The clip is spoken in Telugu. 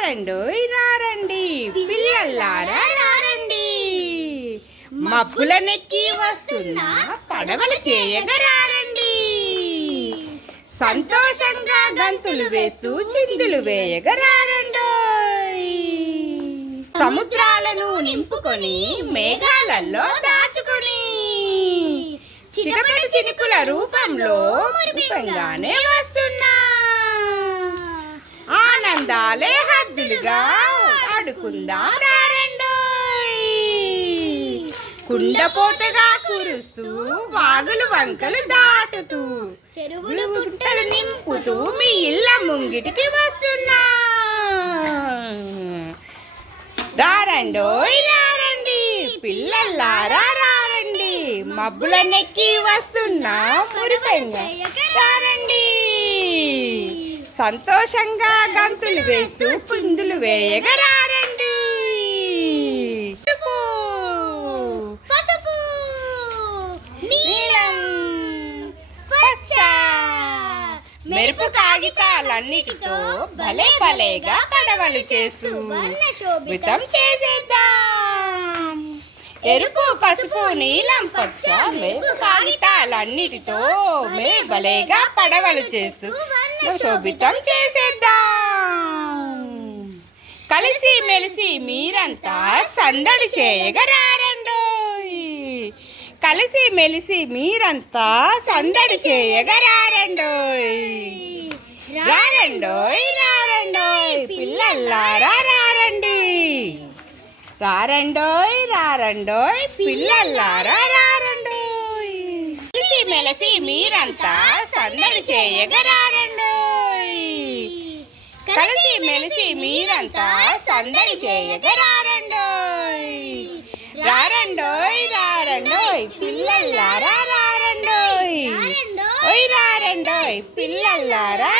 రారండోయ్ రారండి పిల్లల్లారా రారండి. మబ్బులనెక్కి వస్తున్న పడవలు చేయగా రారండి. సంతోషంగా గంతులు వేస్తూ చిందులు వేయగా రారండోయ్. సముద్రాలను నింపుకొని మేఘాలలో దాచుకొని చిటపట చినుకుల రూపంలో మురిపెంగానే వస్తున్నా. ఆనందాలే హద్దులుగా ఆడుకుందాం రారండోయ్. కుండపోతగా కురుస్తూ వాగులు వంకలు దాటుతూ చెరువులు గుట్టలు నింపుతూ మీ ఇళ్ళ ముంగిటికి వస్తున్నా. రారండోయ్ రారండి పిల్లల్లారా రారండి. మబ్బులనెక్కి వస్తున్నా మురిపెంగా రారండి. సంతోషంగా గంతులు వేస్తూ చిందులు వేయగా రారండి. పసుపు నీలం పచ్చ మెరుపు కాగితాలన్నిటితో భలే భలేగా పడవలు చేస్తూ శోభితం చేసేద్దాం. ఎరుపు పసుపు నీలం పచ్చ మెరుపు కాగితాలన్నిటితో భలేగా పడవలు చేస్తూ శోభితం చేసేద్దాం. కలిసి మెలిసి మీరంతా సందడి చేయగా రారండోయ్. కలిసి మెలిసి మీరంతా సందడి చేయగా రారండోయ్. రారండోయ్ రారండోయ్ పిల్లల్లారా రారండి. రారండోయ్ రారండోయ్ పిల్లల్లారా రారండోయ్. కలిసి మెలిసి మీరంతా సందడి చేయగా రారండోయ్. కలిసి మెలిసి మీరంతా సందడి చేయగా రారండోయ్. రారండోయ్ రారండోయ్ పిల్లల్లారా రారండోయ్. ఓయ్ రారండోయ్ పిల్లల్లారా